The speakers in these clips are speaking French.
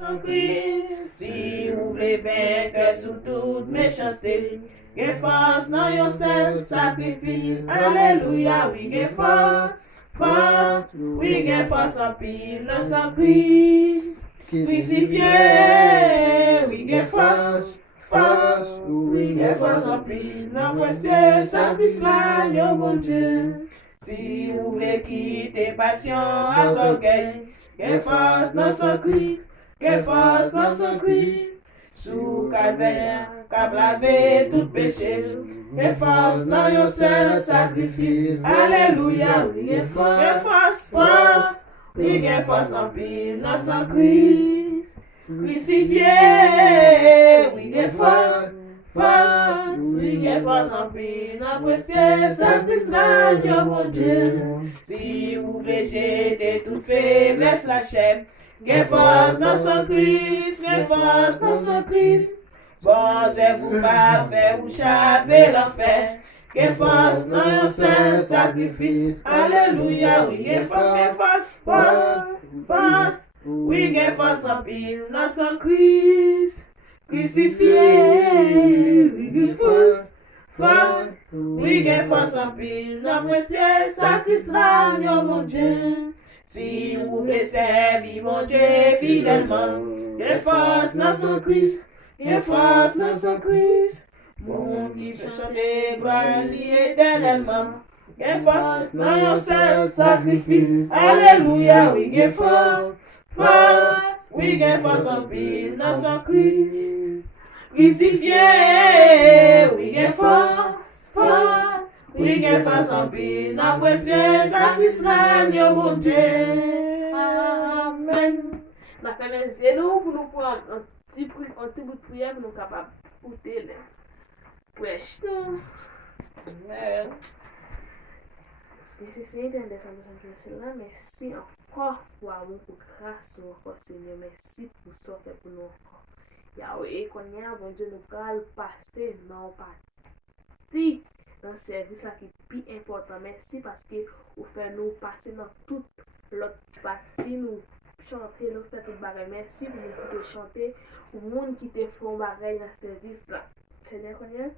Sans Christ, si vous voulez vaincre sous toute méchanceté, get force dans your seul sacrifice. Alléluia, we get force, force, we get force en pile dans son Christ. Crucifié, we get force, force, we get force en pile dans précieux sacrifice là, yo bon Dieu. Si vous voulez quitter passion à l'orgueil, get force dans son Christ. Que force dans son Christ, sous calvaire, qu'a lavé tout péché. Que force dans yon seul sacrifice. Alléluia, oui, que force, force, oui, que force en pile dans son Christ. Crucifié, oui, que force, force, oui, que force en pile dans précieux sacrifice là, yo mon Dieu. Si vous voulez jeter toute faiblesse la chair, get force dans son Christ, get force dans son Christ. Bon, c'est vous pas faire vous chaper l'enfer. Get force dans un seul sacrifice. Alléluia, oui, get force, force, force. Oui, get force en pile dans son Christ. Crucifié, oui, get force, force. Oui, get force en pile dans précieux sacrifice là, yo mon Dieu. Si vous voulez servir mon Dieu fidèlement, get force dans son Christ, get force dans son Christ. Mon qui fait chanter gloire éternellement, get force dans un seul sacrifice. Alléluia, oui, get force, force, oui, get force en pile dans son Christ. Crucifié, oui, get force, force. Oui, get force en pile dans précieux sacrifice là, yo mon Dieu. Amen. La fait les yeux nous pour nous prendre un petit bout de prière pour nous capables d'écouter les prêches. Amen. C'est Seigneur des hommes, Seigneur, merci encore pour amour, pour grâce, encore Seigneur, merci pour ça fait pour nous encore. Yahweh, qu'on y a, bon Dieu, nous allons passer dans partie dans ce service là qui est plus important. Merci parce que vous faites nous passer dans toute l'autre partie, nous chanter, nous faire tout bagage. Merci pour nous qui te chanter, pour le monde qui te font bagage dans ce service là. Seigneur, qu'on y a,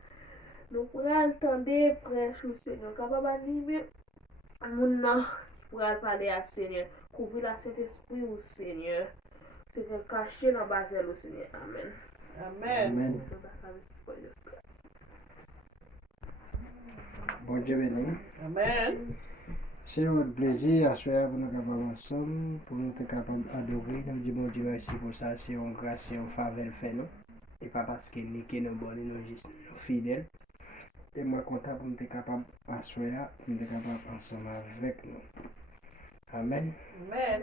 nous pourrons entendre prêche au Seigneur, capable d'animer. Moun pour parler à Seigneur, couvrir la Saint-Esprit au Seigneur, c'est caché dans base au Seigneur. Amen. Amen. Bon Dieu béni. Amen. C'est notre plaisir à soir pour nous capables ensemble, pour nous être capables d'adorer. Nous disons bon Dieu merci pour ça, c'est une grâce, c'est une faveur fait nous. Et pas parce qu'il n'est que nous bonnes, nous juste fidèles. Et moi content pour nous être capables à soir, pour nous être capables ensemble avec nous. Amen. Amen.